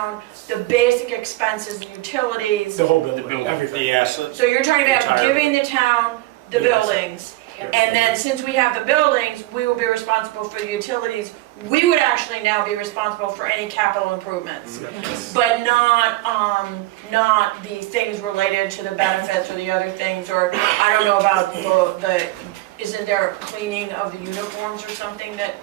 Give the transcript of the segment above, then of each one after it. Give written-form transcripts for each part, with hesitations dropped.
town the basic expenses, the utilities. The whole building, The building, everything. the assets. So you're talking about Entire- giving the town the Yes. buildings, and then since we have the buildings, we will be responsible for the utilities. We would actually now be responsible for any capital improvements, but not the things related to the benefits or the other things, or I don't know about isn't there cleaning of the uniforms or something that,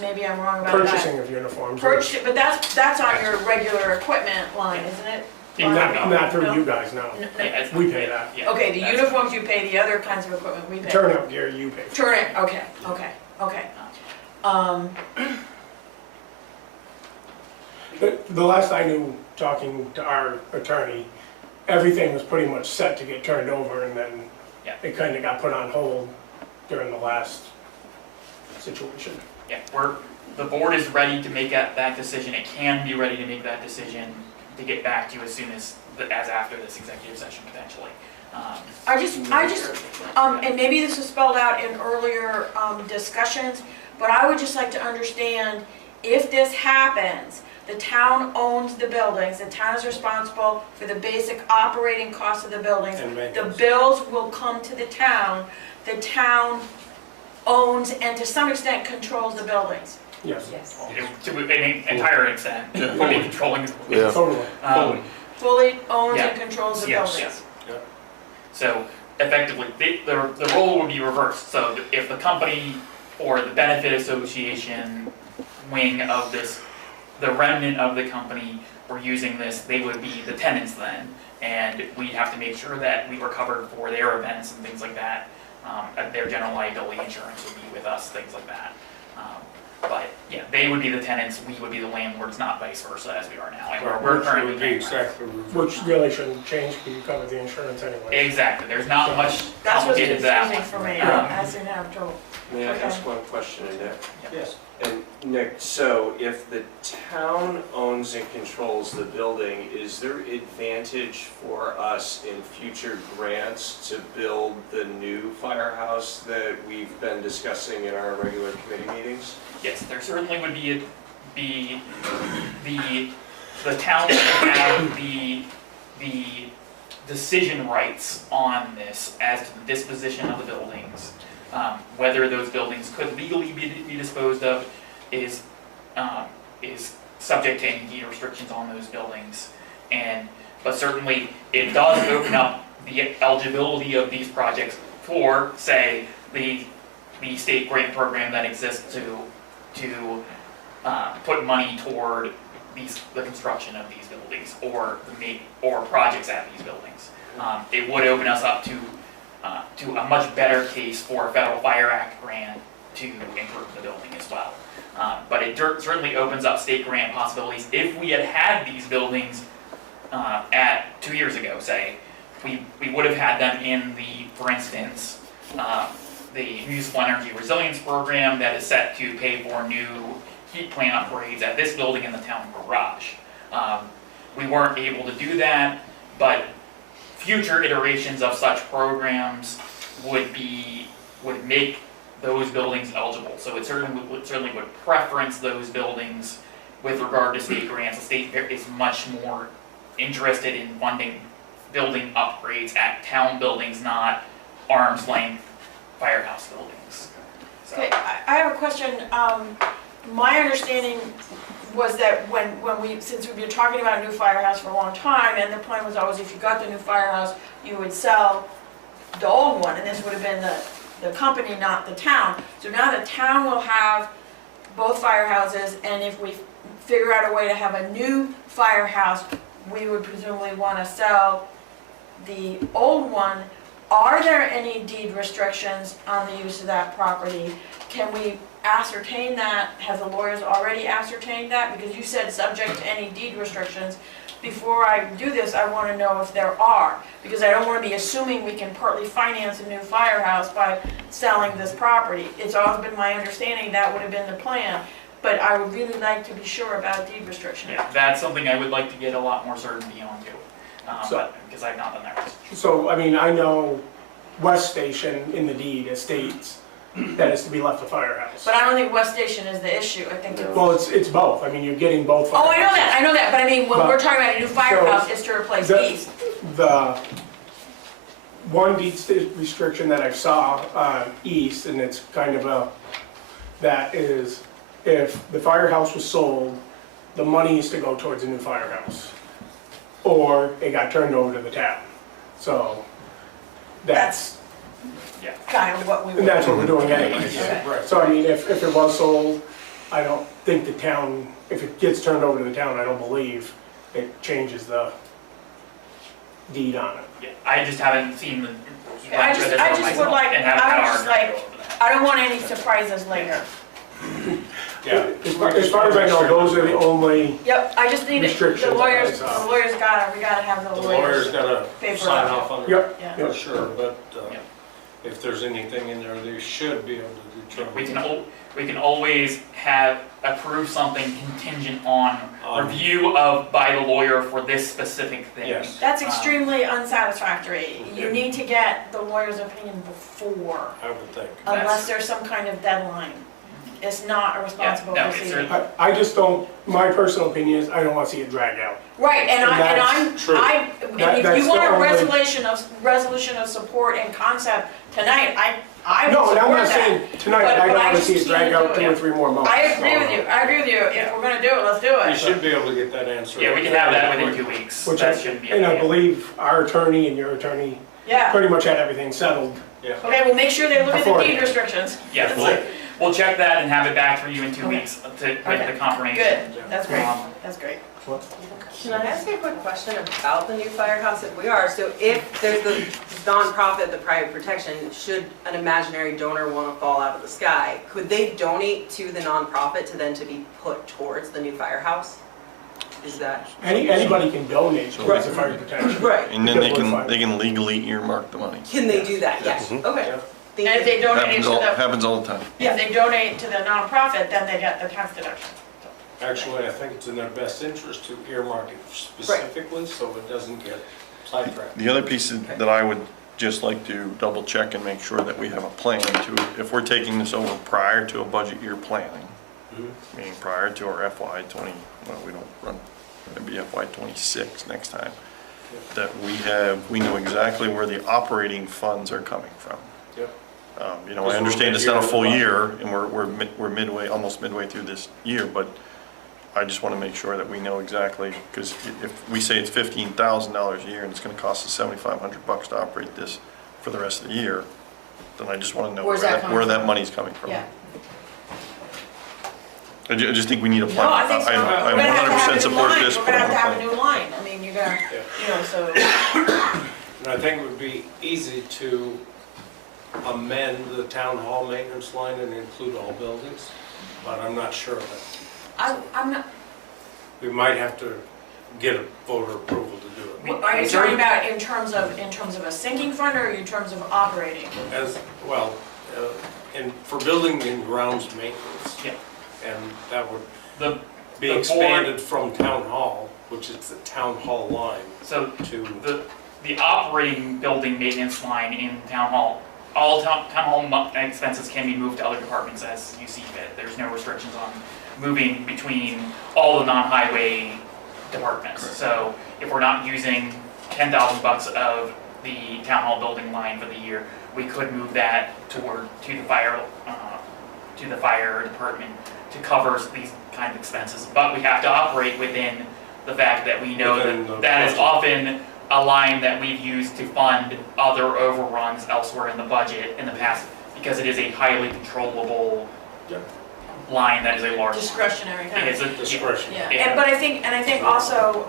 maybe I'm wrong about that? Purchasing of uniforms. Purchasing, but that's on your regular equipment line, isn't it? Not through No. you guys, no. No. We pay that. Yeah, Okay, the that's- uniforms you pay, the other kinds of equipment we pay. Turnout gear, you pay. Turn it, okay. The last I knew, talking to our attorney, everything was pretty much set to get turned over, and then Yeah. it kind of got put on hold during the last situation. Yeah, the board is ready to make that decision. It can be ready to make that decision to get back to you as soon as after this executive session potentially. And maybe this was spelled out in earlier discussions, but I would just like to understand, if this happens, the town owns the buildings, the town is responsible for the basic operating costs of the buildings. And The maintenance. bills will come to the town owns and to some extent controls the buildings. Yes, To an entire extent, Yeah. fully controlling the Yeah. totally. Fully owns Yeah. and controls the Yes. buildings. So effectively, the role would be reversed. So if the company or the benefit association wing of this, the remnant of the company were using this, they would be the tenants then. And we'd have to make sure that we were covered for their events and things like that. Their general liability insurance would be with us, things like that. But yeah, they would be the tenants, we would be the landlords, not vice versa as we are now. And we're currently Which would be paying rent. exactly Which really shouldn't change, because you cover the insurance anyway. Exactly, there's not much That's what's complicated to that confusing one. for me, as in have trouble. May I Okay. ask one question, Nick? Yes. And Nick, so if the town owns and controls the building, is there advantage for us in future grants to build the new firehouse that we've been discussing in our regular committee meetings? Yes, there certainly would be the town would have the decision rights on this as to the disposition of the buildings. Whether those buildings could legally be disposed of is subject to any deed restrictions on those buildings. But certainly it does open up the eligibility of these projects for, say, the state grant program that exists to put money toward the construction of these buildings or projects at these buildings. It would open us up to a much better case for a Federal Fire Act grant to improve the building as well. But it certainly opens up state grant possibilities. If we had these buildings at 2 years ago, say, we would have had them in for instance, the Municipal Energy Resilience Program that is set to pay for new heat plant upgrades at this building in the town garage. We weren't able to do that, but future iterations of such programs would make those buildings eligible. So it certainly would preference those buildings with regard to state grants. The state is much more interested in funding building upgrades at town buildings, not arm's length firehouse buildings. So, Okay, I have a question. My understanding was that since we've been talking about a new firehouse for a long time, and the plan was always if you got the new firehouse, you would sell the old one, and this would have been the company, not the town. So now the town will have both firehouses, and if we figure out a way to have a new firehouse, we would presumably want to sell the old one. Are there any deed restrictions on the use of that property? Can we ascertain that? Have the lawyers already ascertained that? Because you said subject to any deed restrictions. Before I do this, I want to know if there are, because I don't want to be assuming we can partly finance a new firehouse by selling this property. It's always been my understanding that would have been the plan, but I would really like to be sure about deed restrictions. yeah, that's something I would like to get a lot more certainty on too, because I've not done that research. So, I mean, I know West Station in the deed, it states that is to be left the firehouse. But I don't think West Station is the issue, I think it's. Well, it's both, I mean, you're getting both. Oh, I know that, but I mean, when But- we're talking about a new firehouse, it's to replace the- east. The one deed restriction that I saw east, and it's kind of that is, if the firehouse was sold, the money is to go towards a new firehouse. Or it got turned over to the town. So that's Kind of what we And were. that's what we're doing anyways. Okay. So I mean, if it was sold, I don't think the town, if it gets turned over to the town, I don't believe it changes the deed on it. Yeah, I just haven't seen the. I just would like, I would just like, I don't want any surprises later. Yeah. As far as I know, those are the only, Yep, I just need, Restrictions, the lawyers, I saw. we gotta have the The lawyer's lawyers. gotta Paper sign out. off on it, yep, Yeah. for sure, but Yeah. if there's anything in there, they should be able to determine. We can always approve something contingent on On- review by the lawyer for this specific thing. Yes. That's extremely unsatisfactory. You Okay. need to get the lawyer's opinion before, I would think. unless there's some kind of deadline. It's not a responsible no, it's procedure. I just don't, my personal opinion is, I don't wanna see it dragged out. Right, and I'm, true. and if That's you want the a only- resolution of support and concept tonight, I No, will and I'm support not that. saying tonight, But I don't wanna just see it dragged can't out do 2 or it. 3 more months. I agree with you, If we're gonna do it, let's do You it. should be able to get that answer. Yeah, we can have that within 2 weeks. Which That shouldn't be a And I big deal. believe our attorney and your attorney Yeah, pretty much had everything settled. Yeah. okay, well, make sure they look at the Before. deed restrictions. Yeah, It's we'll, like- we'll check that and have it back for you in 2 Okay. weeks with Okay. the confirmation. Good, that's great, Um, that's great. Can I ask you a quick question about the new firehouse if we are? So if there's the nonprofit, the private protection, should an imaginary donor want to fall out of the sky, could they donate to the nonprofit to then to be put towards the new firehouse? Is that? Anybody can donate towards Right. the fire protection. Right. And then Because we're fine. they can legally earmark the money. Can they do that? Yes. Okay. Yeah. Thank And if you. they donate Happens to all, the, happens all the time. if they donate to the nonprofit, then they get the tax deduction. Actually, I think it's in their best interest to earmark it specifically, so it doesn't get sidetracked. The other piece that I would just like to double check and make sure that we have a plan to, if we're taking this over prior to a budget year planning, Mhm. meaning prior to our FY 20, well, we don't run, it'd be FY 26 next time, that we know exactly where the operating funds are coming from. Yep. You know, Because I we're understand it's not a mid-year full in the year, and we're midway, almost midway through this year, but I just want to make sure that we know exactly, because if we say it's $15,000 a year and it's going to cost us $7,500 to operate this for the rest of the year, then I just want to know Where's that coming where that from? money's coming from. Yeah. I just think we need a plan. No, I think so. I We're gonna 100% have to have a new support line, this. we're but gonna I'm have to have a plan. new line, I mean, you're gonna, you know, so. And I think it would be easy to amend the town hall maintenance line and include all buildings, but I'm not sure of it. I'm not, We might have to get a voter approval to do it. are you talking about in terms of a sinking fund or in terms of operating? As, well, and for building and grounds maintenance. Yeah. And that would The, be The board- expanded from town hall, which is the town hall line, so to, the operating building maintenance line in town hall, all town hall expenses can be moved to other departments as you see fit. There's no restrictions on moving between all the non-highway departments. Correct. So if we're not using $10,000 of the town hall building line for the year, we could move that to the fire department to cover these kind of expenses. But we have to operate within the fact that we know Within the that that is budget. often a line that we've used to fund other overruns elsewhere in the budget in the past, because it is a highly controllable Yeah. line that is a large. Discretionary It kind is of. a discretion. Yeah, Yeah. but I think also,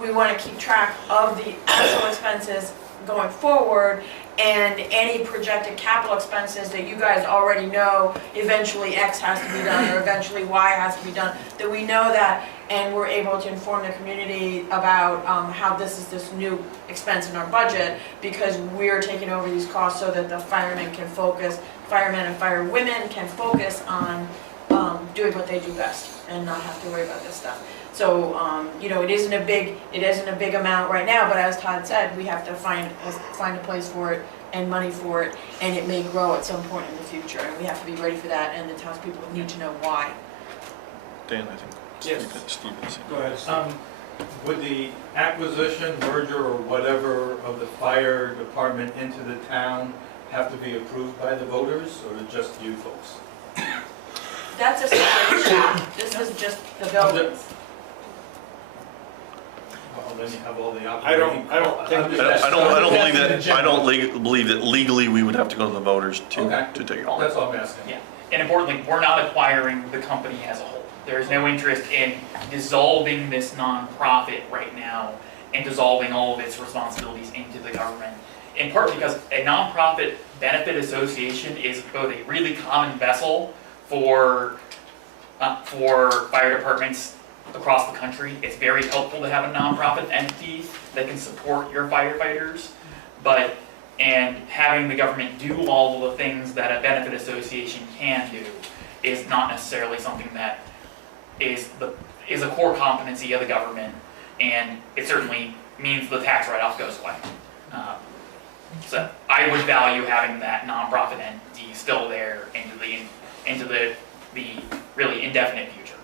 we wanna keep track of the actual expenses going forward and any projected capital expenses that you guys already know, eventually X has to be done, or eventually Y has to be done, that we know that, and we're able to inform the community about, how this is this new expense in our budget, because we're taking over these costs so that the firemen and firewomen can focus on, doing what they do best, and not have to worry about this stuff. So, you know, it isn't a big amount right now, but as Todd said, we have to find a place for it and money for it, and it may grow at some point in the future, and we have to be ready for that, and the townspeople need to know why. Dan, I think. Yes. Stevens. Go ahead, Steve. Would the acquisition, merger, or whatever of the fire department into the town have to be approved by the voters, or just you folks? That's a separate issue. This is just the buildings. Well, then you have all the I don't operating. think- I don't believe that legally we would have to go to the voters Okay. to take it all. That's all I'm asking. Yeah, and importantly, we're not acquiring the company as a whole. There is no interest in dissolving this nonprofit right now and dissolving all of its responsibilities into the government. In part because a nonprofit benefit association is both a really common vessel for fire departments across the country. It's very helpful to have a nonprofit entity that can support your firefighters, and having the government do all of the things that a benefit association can do is not necessarily something that is a core competency of the government, and it certainly means the tax write-off goes away. So I would value having that nonprofit entity still there into the really indefinite future.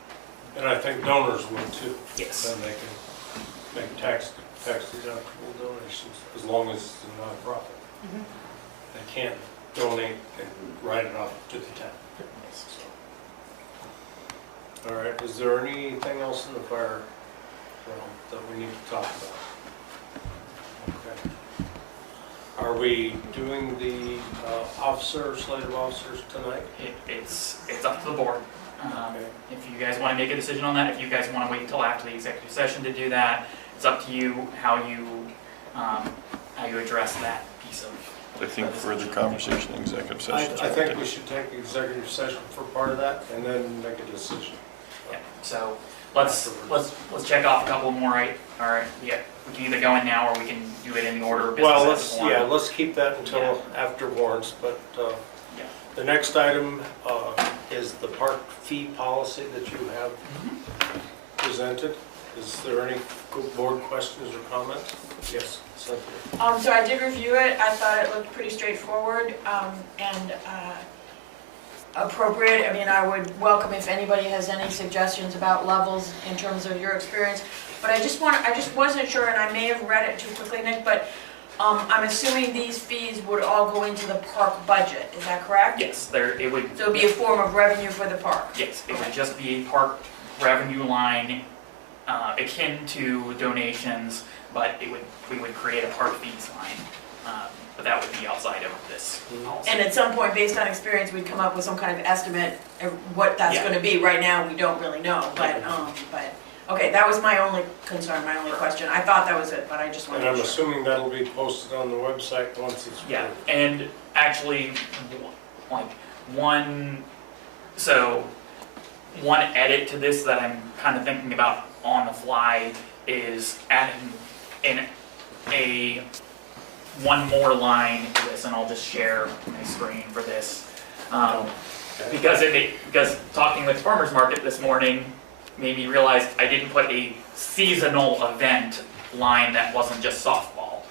And I think donors would too. Yes. Then they can make tax deductible donations as long as it's a nonprofit. They can't donate and write it off to the town. All right, is there anything else in the fire realm that we need to talk about? Okay. Are we doing the slate of officers tonight? It's up to the board. Okay. If you guys want to make a decision on that, if you guys want to wait until after the executive session to do that, it's up to you how you address that piece of. I think further conversation in executive session. I think we should take executive session for part of that and then make a decision. Yeah. So let's check off a couple more. Right. All right. Yeah. We can either go in now, or we can do it in the order of business. Well, as a form. let's keep that until after warrants, but Yeah. the next item is the park fee policy that you have presented. Is there any board questions or comments? Yes, Cynthia. So I did review it, I thought it looked pretty straightforward, and appropriate. I mean, I would welcome if anybody has any suggestions about levels in terms of your experience. But I just wasn't sure, and I may have read it too quickly, Nick, but I'm assuming these fees would all go into the park budget, is that correct? Yes. It would. So it would be a form of revenue for the park? Yes. It would just be a park revenue line akin to donations, but we would create a park fees line. But that would be outside of this policy. And at some point, based on experience, we'd come up with some kind of estimate of what that's Yeah. gonna be. Right now, we don't really know, but, okay, that was my only concern, my only question. I thought that was it, but I just wanted And to I'm be sure. assuming that'll be posted on the website once it's Yeah, approved. and actually, like, one edit to this that I'm kind of thinking about on the fly is adding in one more line to this, and I'll just share my screen for this. Because talking with farmers market this morning made me realize I didn't put a seasonal event line that wasn't just softball.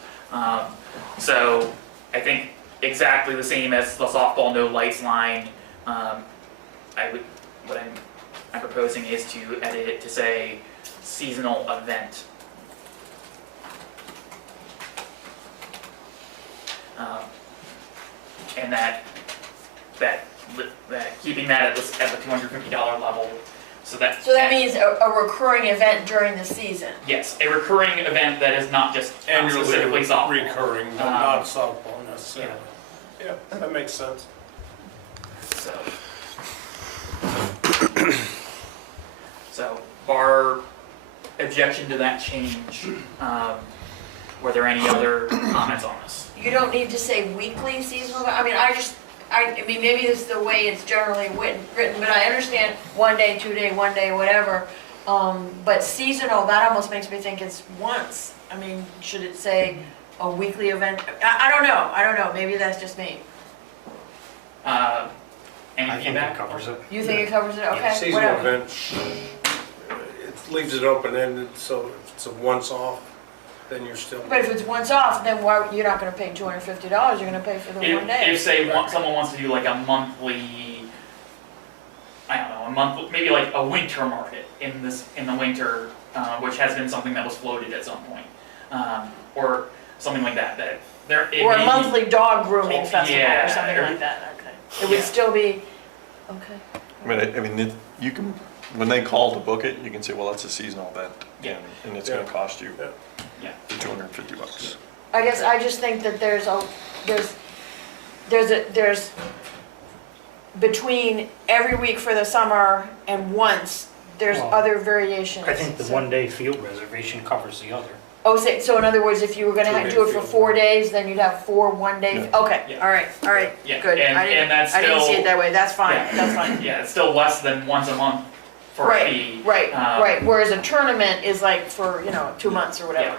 So I think exactly the same as the softball no lights line. What I'm proposing is to edit it to say seasonal event. And that keeping that at the $250 level, so that means a recurring event during the season? yes, a recurring event that is not just specifically Annually softball. recurring, but not softball necessarily. Yeah, that makes sense. So, bar objection to that change, were there any other comments on this? You don't need to say weekly seasonal, I mean, maybe it's the way it's generally written, but I understand 1 day, 2 day, 1 day, whatever. But seasonal, that almost makes me think it's once. I mean, should it say a weekly event? I don't know, maybe that's just me. Any feedback? covers it. You think it covers it? Okay, Seasonal whatever. event, leaves it open-ended, so if it's a once-off, then you're still. But if it's once off, then why, you're not gonna pay $250, you're gonna pay for the one day. If say someone wants to do like a monthly, I don't know, a month, maybe like a winter market in the winter, which has been something that was floated at some point, or something like that. Or a monthly dog grooming festival yeah, or something or- like that, okay. It would Yeah. still be, okay. I mean, you can, when they call to book it, you can say, well, that's a seasonal event. Yeah. And it's gonna cost you Yeah. $250. I guess I just think that there's between every week for the summer and once, there's Well, other variations. I think the So- one-day field reservation covers the other. Oh, so in other words, if you were gonna do it for 4 days, then you'd have 4 one-day, okay, Yeah. all right, Yeah, good. and- I didn't- and that's I didn't see still- it that way, that's fine, Yeah. that's fine. Yeah, it's still less than once a month for a Right, fee. right, Um, right, whereas a tournament is like for, 2 months or whatever,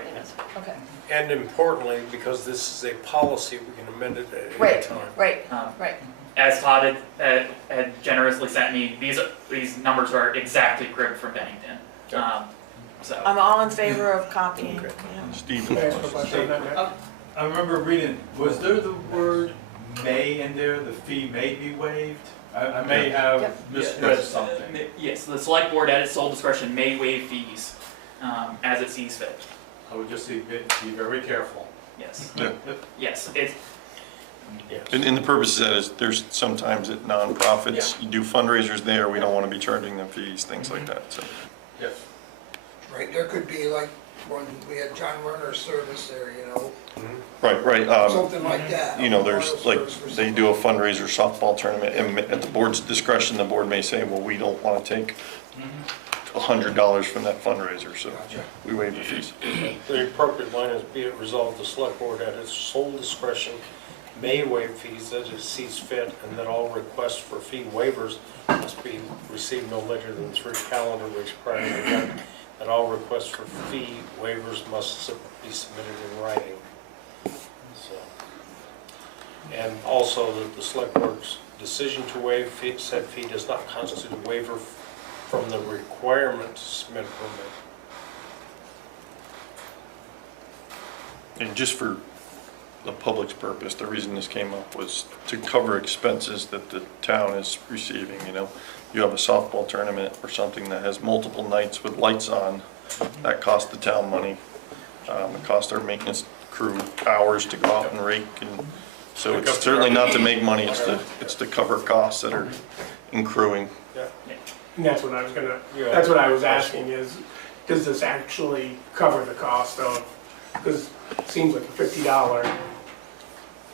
okay, And importantly, because this is a policy, we can amend it at any Right. time. right, Um, right. As Todd had generously sent me, these numbers are exactly cribbed from Bennington. So, I'm all in favor of copying, Okay. yeah. Steve, Can I ask a question on that? I remember reading, was there the word may in there, the fee may be waived? I may have Yep. misread something. yes, the select board at its sole discretion may waive fees as it sees fit. I would just be very careful. Yes, Yeah. yes, it's, Yes. and the purpose of that is, there's sometimes at nonprofits, you do fundraisers there, we don't wanna be charging them fees, things like that, so. Yes. Right, there could be like when we had John Werner's service there, Right, something like that. you know, there's Memorial like, service for they do a fundraiser softball tournament, and at the board's discretion, the board may say, well, we don't wanna take $100 from that fundraiser, so Gotcha. we waive the fees. The appropriate line is, be it resolved, the select board at its sole discretion may waive fees as it sees fit, and that all requests for fee waivers must be received no later than 3 calendar weeks prior to the event, and all requests for fee waivers must be submitted in writing. So, and also that the select board's decision to waive said fee does not constitute a waiver from the requirement to submit a permit. And just for the public's purpose, the reason this came up was to cover expenses that the town is receiving, you know. You have a softball tournament or something that has multiple nights with lights on, that costs the town money. It costs our maintenance crew hours to go out and rake, and so it's certainly not to make money, it's to cover costs that are accruing. And that's what I was gonna, Yeah. that's what I was asking is, does this actually cover the cost of, because it seems like a $50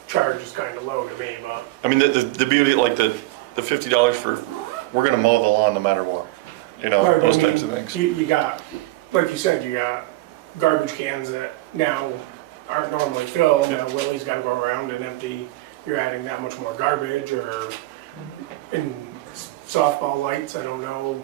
charge is kind of low to me, but. I mean, the beauty, like the $50 for, we're gonna mow the lawn no matter what, you know, Right, but I those mean, types of things. You got, like you said, you got garbage cans that now aren't normally filled, now Willie's gotta go around and empty, you're adding that much more garbage, or in softball lights, I don't know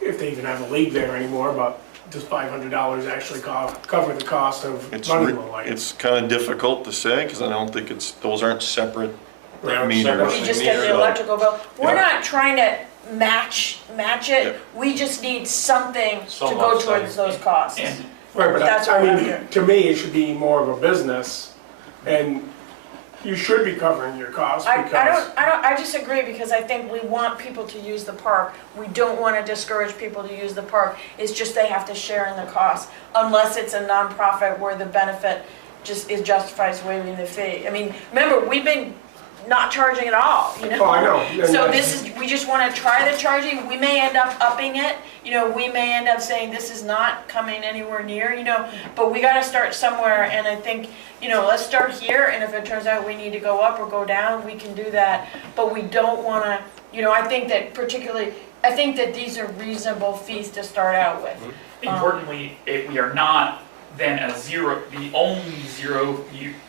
if they even have a league there anymore, but does $500 actually cover the cost of running the lights? It's kind of difficult to say, because I don't think those aren't separate They aren't meters. separate. We just get the So- electrical bill. We're Yeah. not trying to match Yeah. it, we just need something to Some go offset. towards those costs. and Right, but That's I what I'm mean, here. to me, it should be more of a business, and you should be covering your costs because. I disagree because I think we want people to use the park. We don't want to discourage people to use the park. It's just they have to share in the cost unless it's a nonprofit where the benefit justifies waiving the fee. I mean, remember, we've been not charging at all, Oh, I know. And So that's- we just want to try the charging. We may end up upping it, we may end up saying this is not coming anywhere near, but we got to start somewhere. And I think, let's start here. And if it turns out we need to go up or go down, we can do that. But we don't want to, I think that these are reasonable fees to start out with. importantly, we are not then the only zero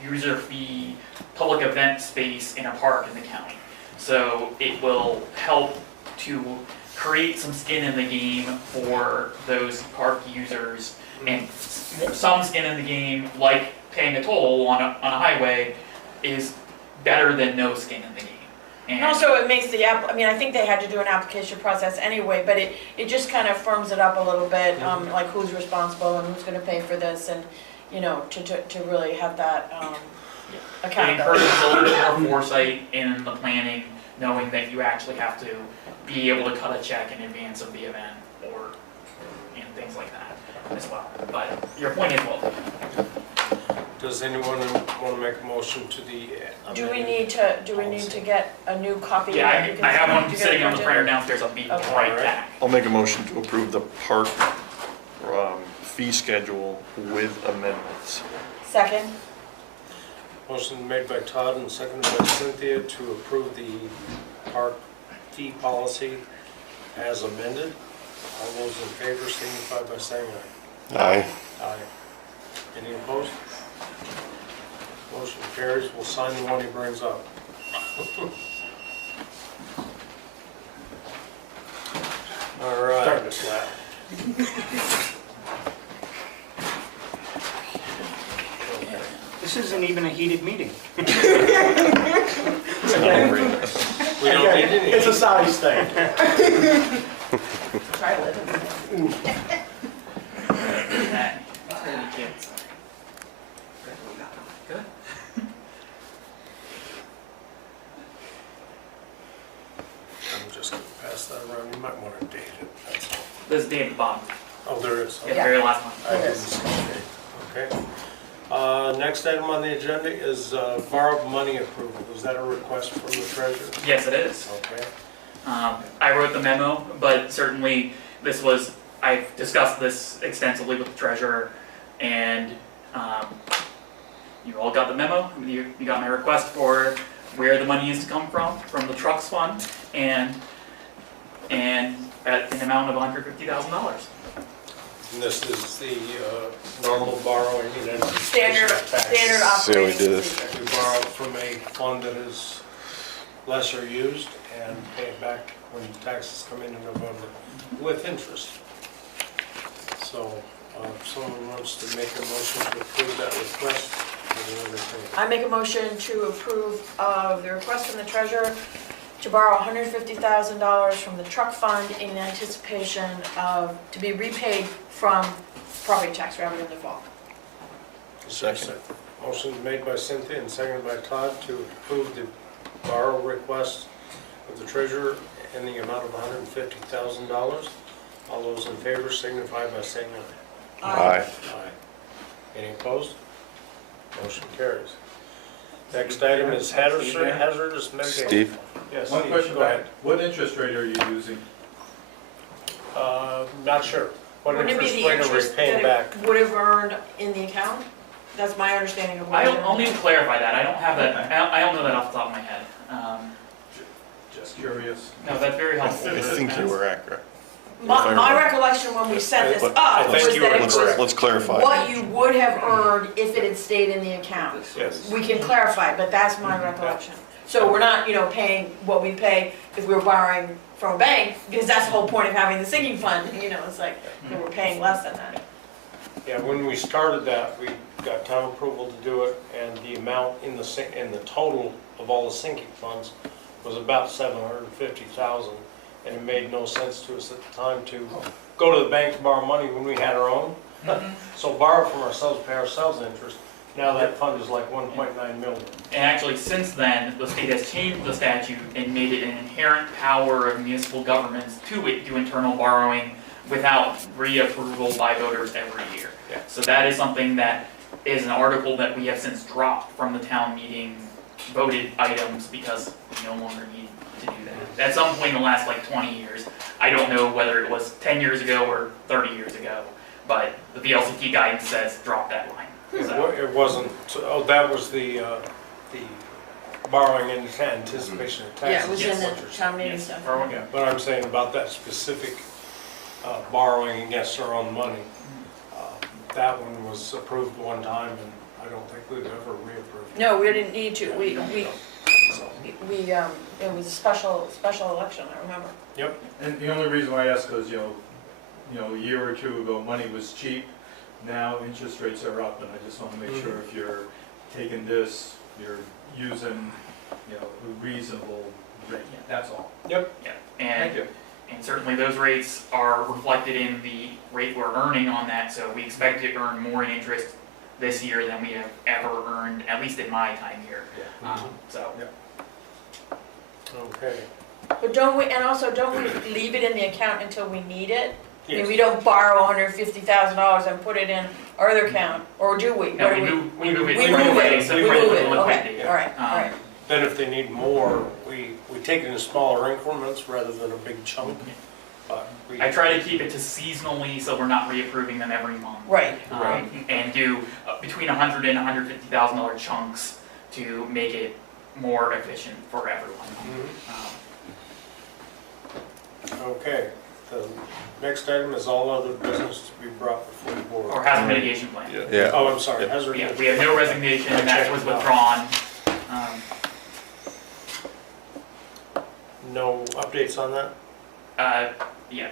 user fee public event space in a park in the county. So it will help to create some skin in the game for those park users, and some skin in the game, like paying a toll on a highway, is better than no skin in the game. And And also it makes the I mean, I think they had to do an application process anyway, but it just kind of firms it up a little bit, like who's responsible and who's gonna pay for this and, you know, to really have that, it accountability. encourages a little bit more foresight in the planning, knowing that you actually have to be able to cut a check in advance of the event or, and things like that as well. But your point is well taken. Does anyone want to make a motion to the? Do we need to get a new copy? Yeah, that you can I have send one together sitting on the printed? printer downstairs, I'll be Okay. right back. I'll make a motion to approve the park fee schedule with amendments. Second, Motion made by Todd and seconded by Cynthia to approve the park fee policy as amended. All those in favor signify by saying aye. Aye. Aye. Any opposed? Motion carries. We'll sign the one he brings up. All right. Starting to sweat. This isn't even a heated meeting. We don't need any. It's a size thing. Try living. That, kids. Good. I'm just gonna pass that around. You might want to date it. That's all. This is David Bond, Oh, there is. the very last one. I didn't see it. Okay. Next item on the agenda is borrowed money approval. Is that a request from the treasurer? Yes, it is. Okay. I wrote the memo, but certainly this was, I've discussed this extensively with the treasurer, and you all got the memo. You got my request for where the money is to come from the trucks fund, and at an amount of $150,000. And this is the normal borrowing in anticipation standard, of tax. standard operating procedure. We borrow from a fund that is lesser used and pay it back when taxes come in November with interest. So, if someone wants to make a motion to approve that request, then entertain it. I make a motion to approve of the request from the treasurer to borrow $150,000 from the truck fund in anticipation of, to be repaid from property tax revenue in the fall. Second. Motion made by Cynthia and seconded by Todd to approve the borrow request of the treasurer in the amount of $150,000. All those in favor signify by saying aye. Aye. Aye. Any opposed? Motion carries. Next item is hazardous mitigation. Steve? Yes, One Steve, question go back, ahead. what interest rate are you using? Not sure. What Wouldn't it be interest the rate are we interest paying back? that it would have earned in the account? That's my understanding of what. I'll need to clarify that. I don't have that. I don't know that off the top of my head. Just curious. No, that's very helpful. I think you were accurate. My recollection when we set this But up was think you were that it Let's, was let's clarify. what you would have earned if it had stayed in the account. Yes. We can clarify, but that's my recollection. So we're not, paying what we pay if we were borrowing from a bank, because that's the whole point of having the sinking fund, it's like, we're paying less than that. Yeah, when we started that, we got town approval to do it, and the amount in the total of all the sinking funds was about $750,000, and it made no sense to us at the time to go to the bank to borrow money when we had our own. So borrow from ourselves, pay ourselves interest. Now that fund is like 1.9 million. And actually, since then, the state has changed the statute and made it an inherent power of municipal governments to do internal borrowing without reapproval by voters every year. Yeah. So that is something that is an article that we have since dropped from the town meeting voted items because we no longer need to do that. At some point in the last 20 years, I don't know whether it was 10 years ago or 30 years ago, but the VLCT guidance says drop that line. So- It wasn't, that was the borrowing in anticipation of Yeah, it taxes. was in is the what you're saying. town meeting Yes. stuff. Yeah, but I'm saying about that specific borrowing against our own money, that one was approved one time, and I don't think we've ever reapproved. No, we didn't need to, So, it was a special election, I remember. Yep, And the only reason why I ask is, a year or two ago, money was cheap. Now interest rates are up, and I just want to make sure if you're taking this, you're using, a reasonable That's all. Yeah, Thank you. and certainly those rates are reflected in the rate we're earning on that, so we expect to earn more in interest this year than we have ever earned, at least in my time here. So, Okay. But don't we, and also don't we leave it in the account until we need it? I mean, Yes. we don't borrow $150,000 and put it in our other account, or do we? no, What we do move it. We move liquidate, it, so we we move it, liquidate okay, it. all right, all right. Then if they need more, we take it in smaller increments rather than a big chunk. But we- I try to keep it to seasonally, so we're not reapproving them every month. Right, And do between $100,000 and $150,000 chunks to make it more efficient for everyone. Okay, the next item is all other business to be brought before the board. Or hazard mitigation plan. Yeah. Oh, I'm sorry, hazard. Yeah, we have no resignation, that was withdrawn. No updates on that? Yeah,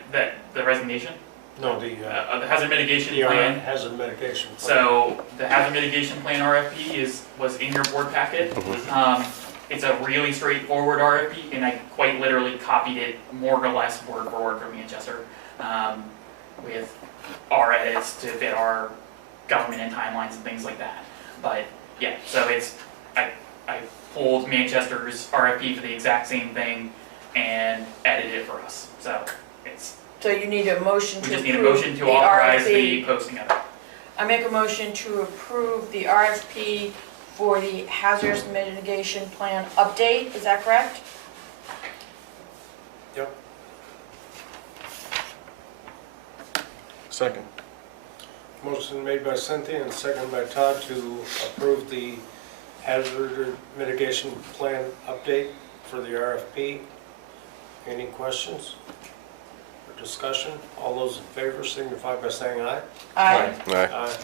the resignation, No, the the hazard mitigation plan. hazard mitigation plan. So the hazard mitigation plan RFP was in your board packet. It's a really straightforward RFP, and I quite literally copied it more or less word for word from Manchester, with our edits to fit our government and timelines and things like that. But yeah, so I pulled Manchester's RFP for the exact same thing and edited it for us. So so you need a motion we to just need a approve motion to the authorize RFP. the posting of it. I make a motion to approve the RFP for the hazardous mitigation plan update, is that correct? Second. Motion made by Cynthia and seconded by Todd to approve the hazard mitigation plan update for the RFP. Any questions or discussion? All those in favor signify by saying aye. Aye. Aye.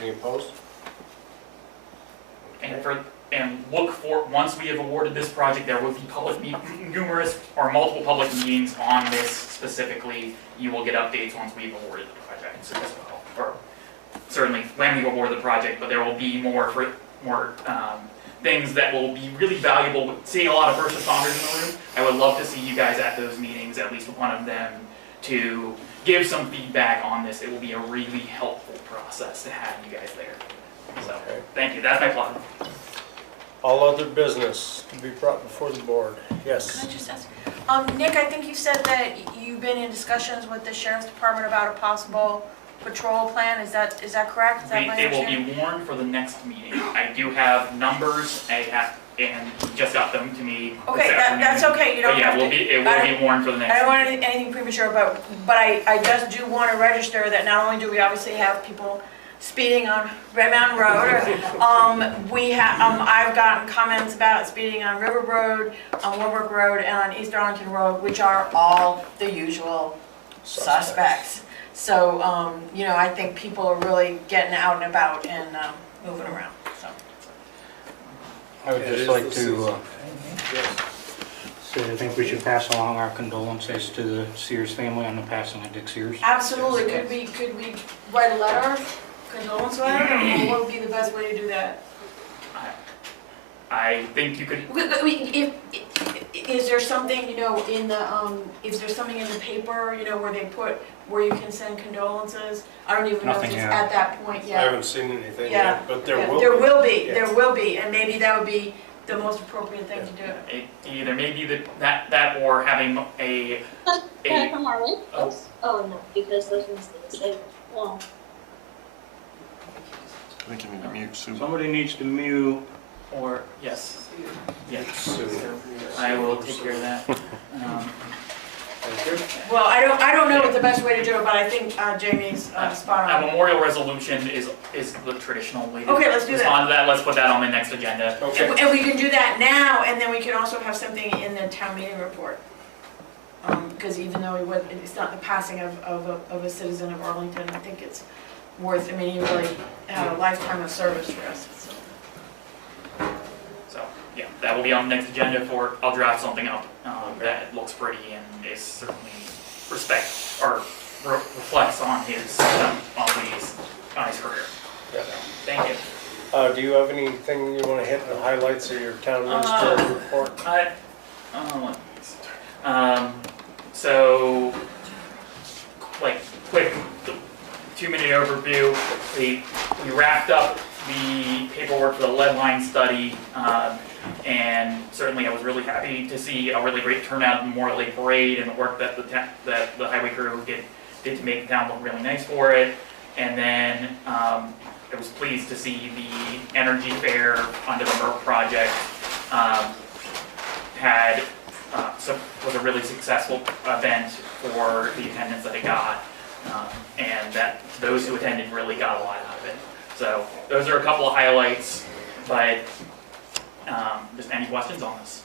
Any opposed? And look for, once we have awarded this project, there will be numerous or multiple public meetings on this specifically. You will get updates once we've awarded the project as well. Or certainly when we award the project, but there will be more things that will be really valuable. Seeing a lot of first responders in the room, I would love to see you guys at those meetings, at least one of them, to give some feedback on this. It will be a really helpful process to have you guys there. So, thank you, that's my plug. All other business to be brought before the board. Yes. Can I just ask, Nick, I think you said that you've been in discussions with the sheriff's department about a possible patrol plan, is that correct? Is that my It will understanding? be warned for the next meeting. I do have numbers, and he just got them to me this Okay, afternoon. that's okay, you don't But yeah, have to. it will be warned for the next. I don't want anything premature, but I just do want to register that not only do we obviously have people speeding on Red Mountain Road, I've gotten comments about speeding on River Road, on Warwick Road, and on East Arlington Road, which are all the usual suspects. So, I think people are really getting out and about and moving around, so. I would It is just like the to season. say I think we should pass along our condolences to the Sears family on the passing of Dick Sears. Absolutely, could we write a letter, condolence letter, or what would be the best way to do that? I think you could, Is there something, in the, is there something in the paper, where you can send condolences? I don't even know if Nothing it's yet. at that point I yet. haven't seen anything Yeah, yet, but there Yeah, will be. there Yes. will be, and maybe that would be the most appropriate thing to do. it either maybe that or having a, Can I come our way? Oh. Oh, no, because those ones stay the same. Well, I think you need to mute Sue. Somebody needs to mute. or, yes. Yes, I will take care of that. Thank you. Well, I don't know what the best way to do it, but I think Jamie's spot A on. memorial resolution is the traditional way to Okay, let's do that. respond to that. Let's put that on the next agenda. Okay. And we can do that now, and then we can also have something in the town meeting report. Because even though it's not the passing of a citizen of Arlington, I think it's worth, he really had a lifetime of service for us, so. So, yeah, that will be on the next agenda I'll draft something up that looks pretty and is certainly reflects on his career. Yeah. So, thank you. Do you have anything you want to hit, the highlights of your town administrator report? So, like, quick 2-minute overview. We wrapped up the paperwork for the lead line study, and certainly I was really happy to see a really great turnout in Memorial Day Parade and the work that the highway crew did to make the town look really nice for it. And then I was pleased to see the energy fair under the MERP project was a really successful event for the attendance that it got, and that those who attended really got a lot out of it. So those are a couple of highlights, but just any questions on this?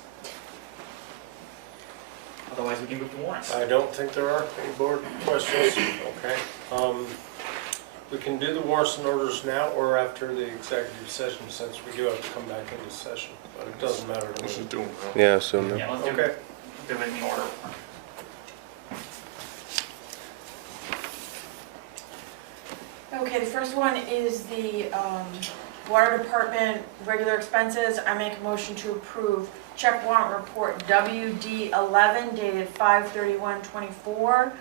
Otherwise, we can move to warrants. I don't think there are any board questions. Okay. We can do the warrants and orders now or after the executive session, since we do have to come back into session, but it doesn't matter to This me. is doing well. Yeah, so Yeah, let's do Okay. it in the order. Okay, the first one is the Water Department regular expenses. I make a motion to approve check warrant report WD11 dated 5/31/24.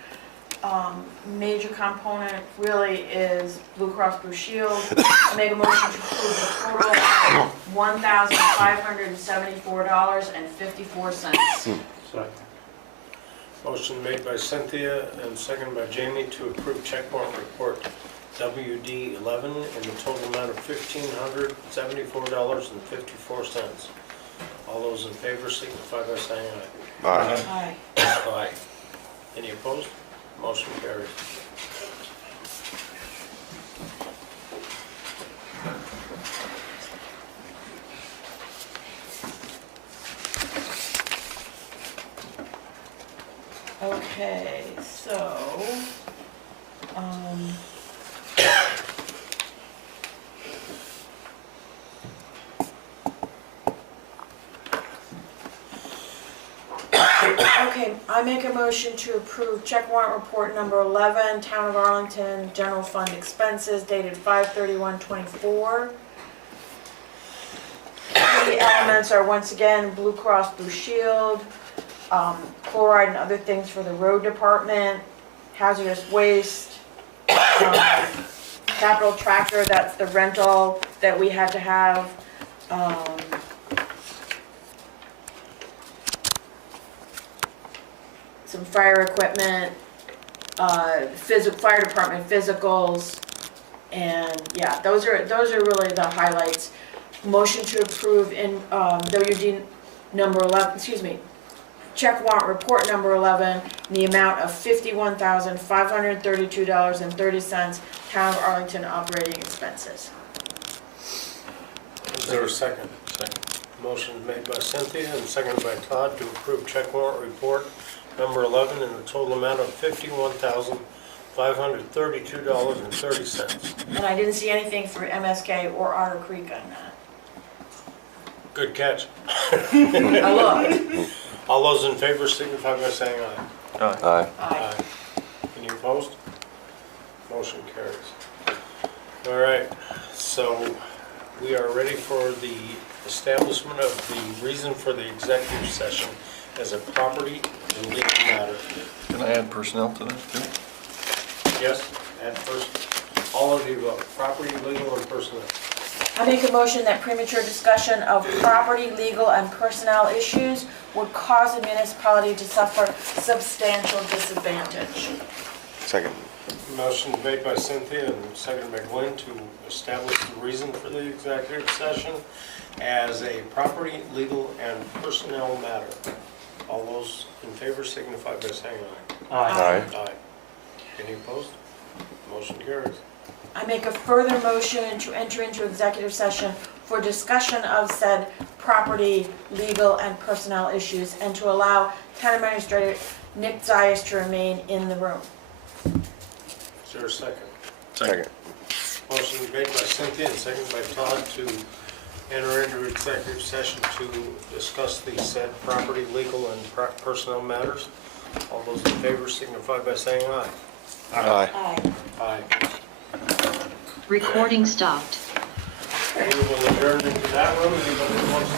Major component really is Blue Cross Blue Shield. I make a motion to approve the total of $1,574.54. Second. Motion made by Cynthia and seconded by Jamie to approve check warrant report WD11 in the total amount of $1,574.54. All those in favor signify by saying aye. Aye. Aye. Any opposed? Motion carries. Okay, so, okay, I make a motion to approve check warrant report number 11, Town of Arlington General Fund expenses dated 5/31/24. The elements are once again Blue Cross Blue Shield, chloride and other things for the road department, hazardous waste, capital tractor, that's the rental that we had to have, some fire equipment, fire department physicals, and yeah, those are really the highlights. Motion to approve in WD number 11, check warrant report number 11, in the amount of $51,532.30, Town of Arlington operating expenses. Is there a second? Second. Motion made by Cynthia and seconded by Todd to approve check warrant report number 11 in the total amount of $51,532.30. And I didn't see anything for MSK or Otter Creek on that. Good catch. I looked. All those in favor signify by saying aye. Aye. Aye. Any opposed? Motion carries. All right, so we are ready for the establishment of the reason for the executive session as a property and legal matter. Can I add personnel to that too? Yes, add first, all of the above, property, legal, and personnel. I make a motion that premature discussion of property, legal, and personnel issues would cause the municipality to suffer substantial disadvantage. Second. Motion made by Cynthia and seconded by Glenn to establish the reason for the executive session as a property, legal, and personnel matter. All those in favor signify by saying aye. Aye. Aye. Any opposed? Motion carries. I make a further motion to enter into executive session for discussion of said property, legal, and personnel issues, and to allow Town Administrator Nick Zayas to remain in the room. Is there a second? Second. Motion made by Cynthia and seconded by Todd to enter into executive session to discuss the said property, legal, and personnel matters. All those in favor signify by saying aye. Aye. Aye. Aye. Recording stopped. We will adjourn into that room. Anybody who wants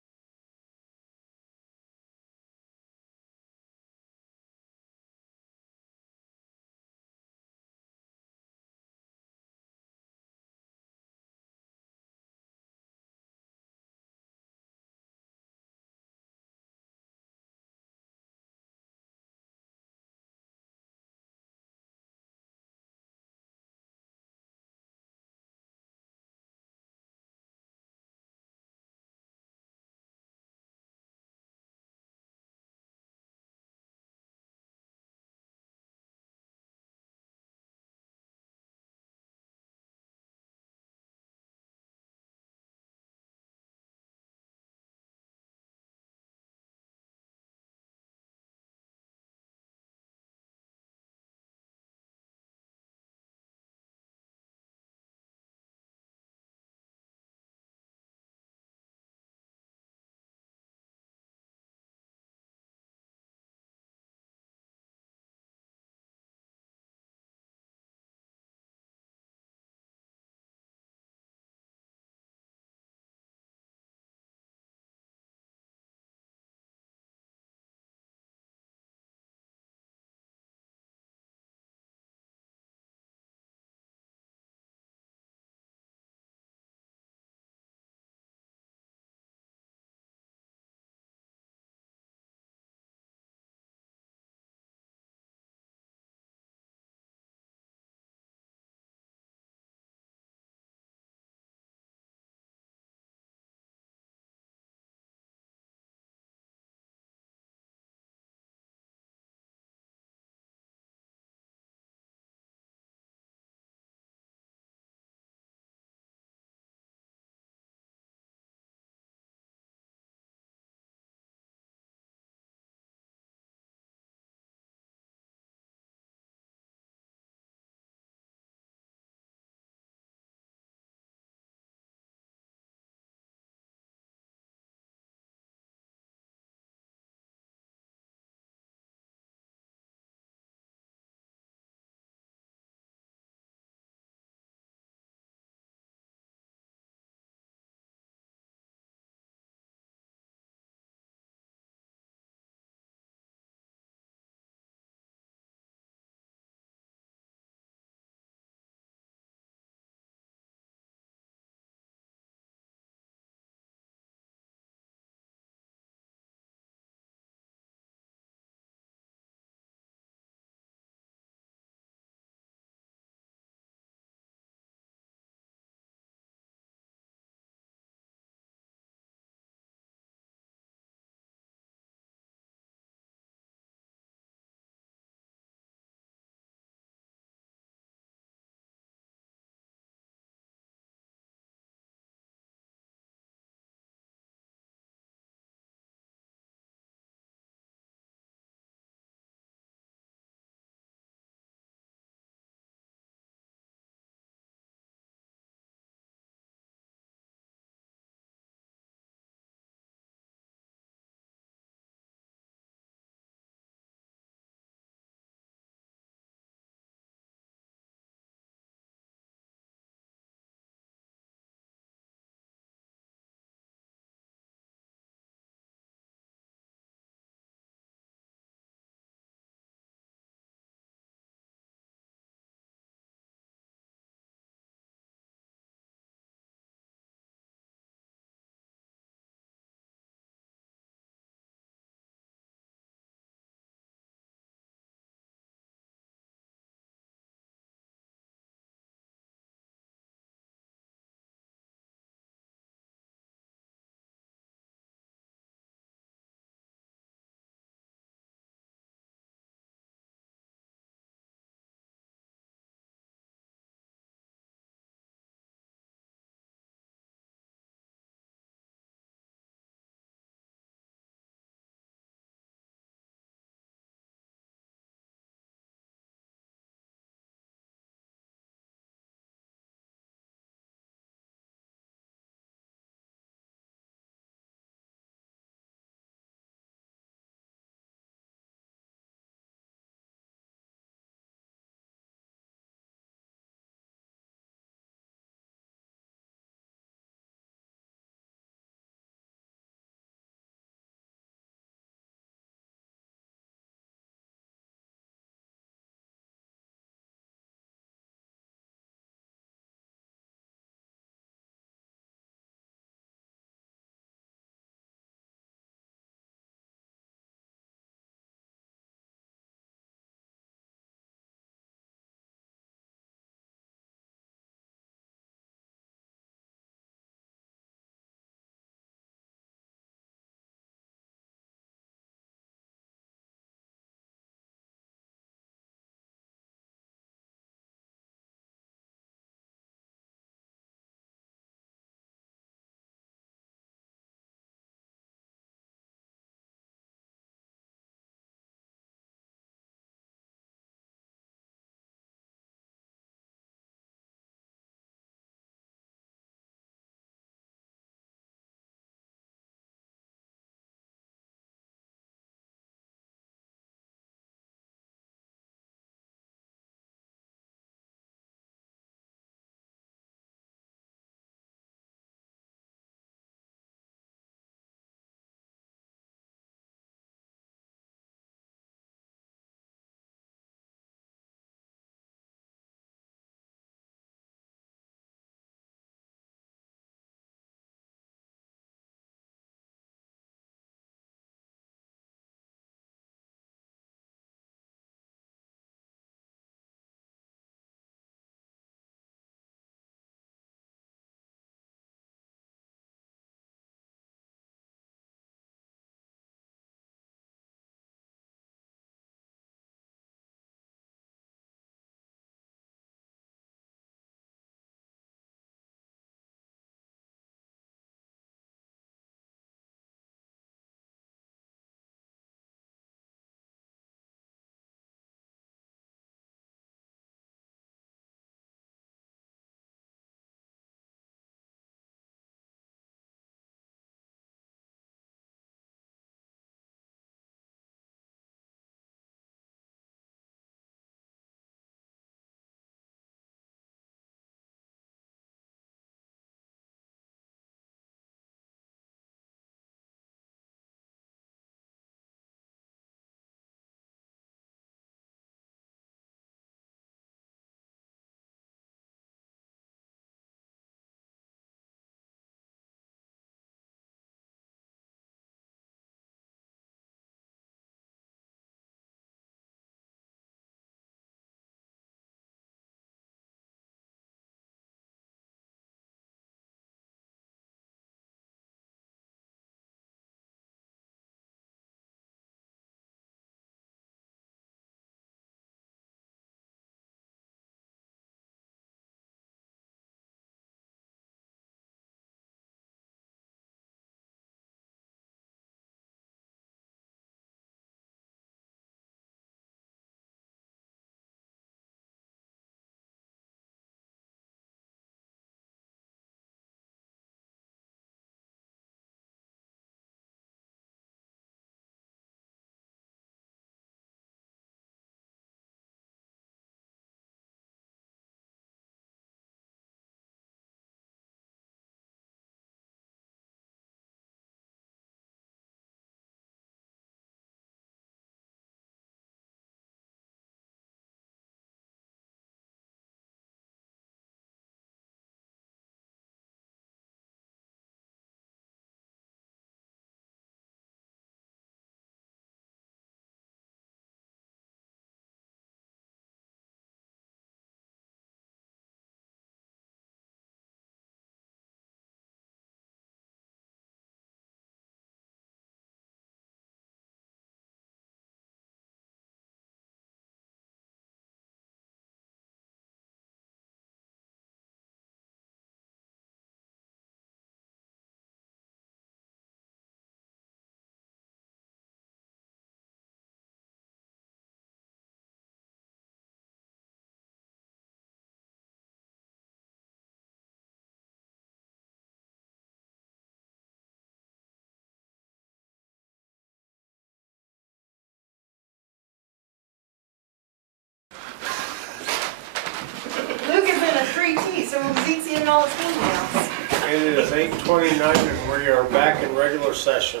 It is 8:29 and we are back in regular session.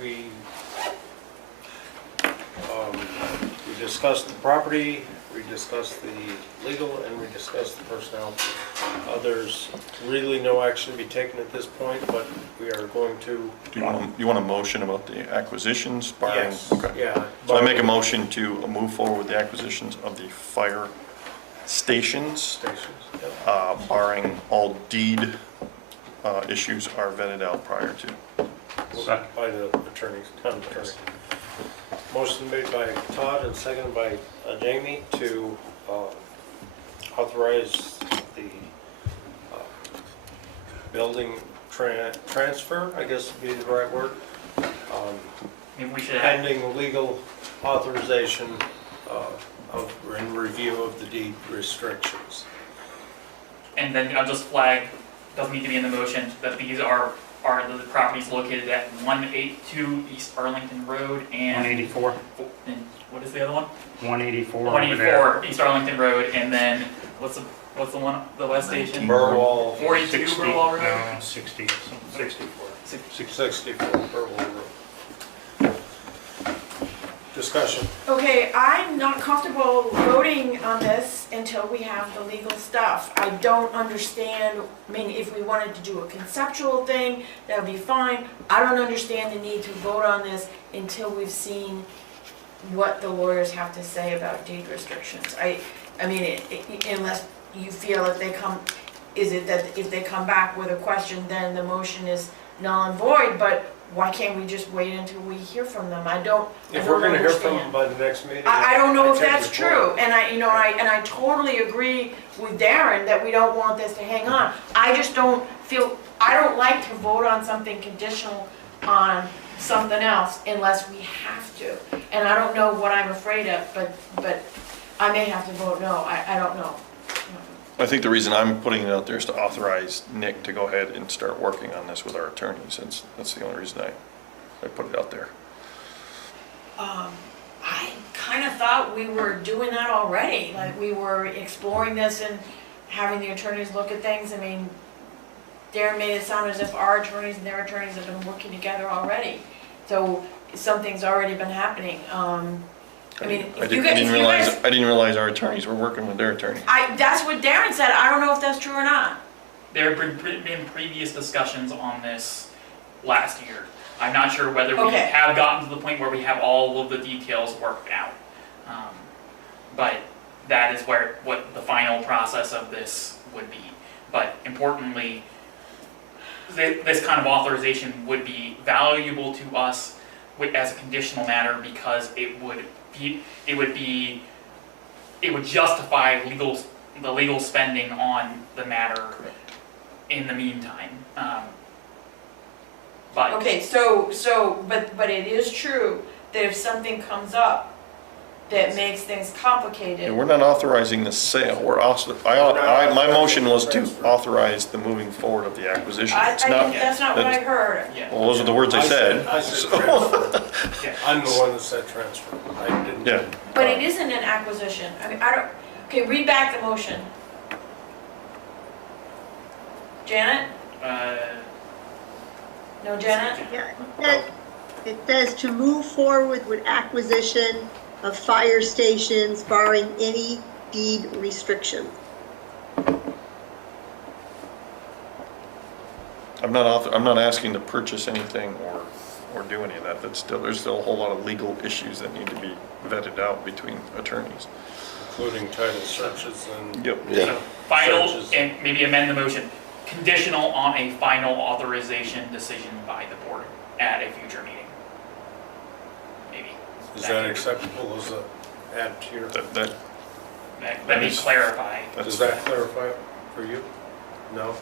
We discussed the property, we discussed the legal, and we discussed the personnel. There's really no action to be taken at this point, but we are going to. Do you want a motion about the acquisitions barring? Yes, Okay. yeah. So I make a motion to move forward with the acquisitions of the fire stations, Stations, yep. barring all deed issues are vetted out prior to. By the attorneys, town attorney. Motion made by Todd and seconded by Jamie to authorize the building transfer, I guess would be the right word. Maybe we should have, Pending legal authorization in review of the deed restrictions. and then I'll just flag, doesn't need to be in the motion, that these are the properties located at 182 East Arlington Road and, 184, and what is the other one? 184 over there. 184 East Arlington Road, and then, what's the one, the west station? Burwell, 42 60, Burwell Road? no, 60, 64. 64 Burwell Road. Discussion. Okay, I'm not comfortable voting on this until we have the legal stuff. I don't understand, I mean, if we wanted to do a conceptual thing, that would be fine. I don't understand the need to vote on this until we've seen what the lawyers have to say about deed restrictions. I mean, unless you feel if they come, is it that if they come back with a question, then the motion is null and void, but why can't we just wait until we hear from them? I don't If we're gonna hear from understand. them by the next meeting. I don't know if take that's your true, point. and I totally agree with Darren that we don't want this to hang on. I just don't feel, I don't like to vote on something conditional on something else unless we have to. And I don't know what I'm afraid of, but I may have to vote no, I don't know. I think the reason I'm putting it out there is to authorize Nick to go ahead and start working on this with our attorneys. That's the only reason I put it out there. I kind of thought we were doing that already, like we were exploring this and having the attorneys look at things. I mean, Darren made it sound as if our attorneys and their attorneys have been working together already. So something's already been happening. I mean, if you guys, I didn't realize our attorneys were working with their attorney. that's what Darren said. I don't know if that's true or not. There have been previous discussions on this last year. I'm not sure whether we Okay. have gotten to the point where we have all of the details worked out. But that is what the final process of this would be. But importantly, this kind of authorization would be valuable to us as a conditional matter because it would justify the legal spending on the matter in the meantime. But Okay, but it is true that if something comes up that makes things complicated. And we're not authorizing the sale. We're also, my motion was to authorize the moving forward of the acquisition. I It's not, think that's not what I heard. yeah, well, those are the words I said. I said transfer. yeah. I'm the one that said transfer. I didn't. Yeah. But it isn't an acquisition. I mean, I don't, okay, read back the motion. Janet? No, Janet? Yeah, it says to move forward with acquisition of fire stations barring any deed restrictions. I'm not asking to purchase anything or do any of that. There's still a whole lot of legal issues that need to be vetted out between attorneys. Including title searches and. Yep. So final, Searches. and maybe amend the motion, conditional on a final authorization decision by the board at a future meeting. Maybe. Is that acceptable as a add to your, Let me clarify. does that clarify it for you? No?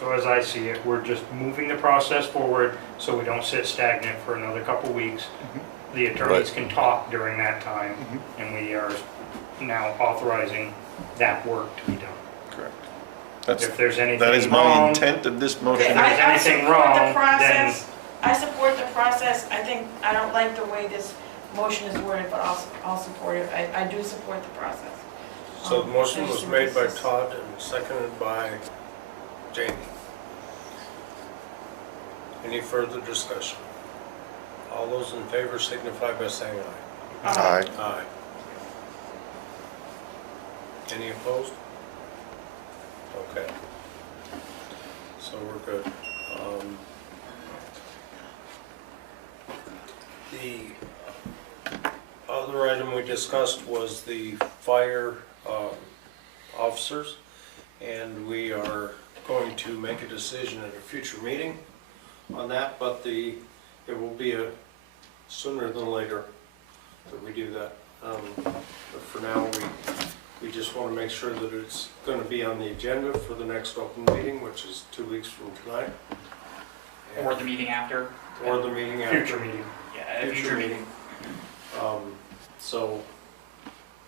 So as I see it, we're just moving the process forward so we don't sit stagnant for another couple weeks. The attorneys can talk during that time, and we are now authorizing that work to be done. Correct. If there's anything That is my wrong, intent of this motion. Okay, there's I anything support wrong, the process. I support the process. I don't like the way this motion is worded, but I'll support it. I do support the process. So the motion There's was some made by business. Todd and seconded by Jamie. Any further discussion? All those in favor signify by saying aye. Aye. Aye. Any opposed? Okay. So we're good. The other item we discussed was the fire officers, and we are going to make a decision at a future meeting on that, but it will be sooner than later that we do that. But for now, we just want to make sure that it's going to be on the agenda for the next open meeting, which is 2 weeks from tonight. Or the meeting after. Or the meeting after. Future meeting. Yeah, a future meeting. So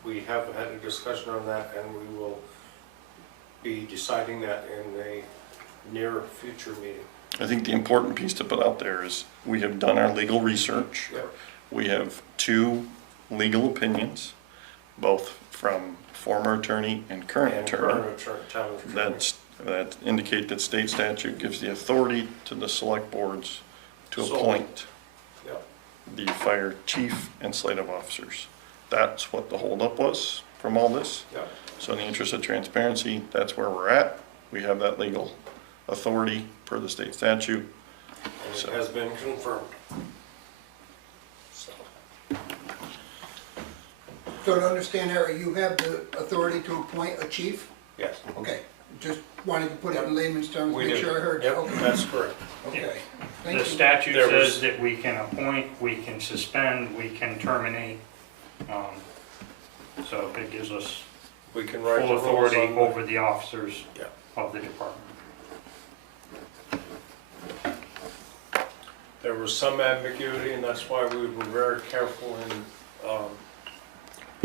we have had a discussion on that, and we will be deciding that in a near future meeting. I think the important piece to put out there is we have done our legal research. Yep. We have 2 legal opinions, both from former attorney and current And attorney. current town attorney. That indicate that state statute gives the authority to the select boards to So- appoint Yep. the fire chief and slate of officers. That's what the holdup was from all this. Yep. So in the interest of transparency, that's where we're at. We have that legal authority per the state statute. And So- it has been confirmed. So, So to understand, Harry, you have the authority to appoint a chief? yes. Okay, just wanted to put it in layman's terms, We make do. sure I heard you. Yep, Okay, that's correct. okay. Thank The you. statute There was- says that we can appoint, we can suspend, we can terminate. So it gives us We can write the full rules authority on the- over the officers Yeah. of the department. There was some ambiguity, and that's why we were very careful in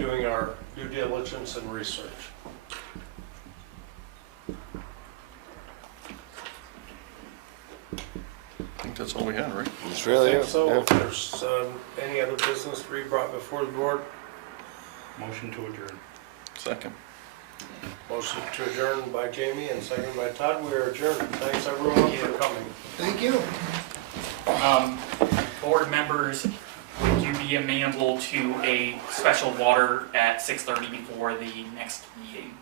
doing our due diligence and research. I think that's all we had, right? It's I think so. If there's any other business to be brought before the board, Motion to adjourn. Second. motion to adjourn by Jamie and second by Todd. We are adjourned. Thanks everyone for coming. Thank you. Board members, would you be amenable to a special water at 6:30 before the next meeting?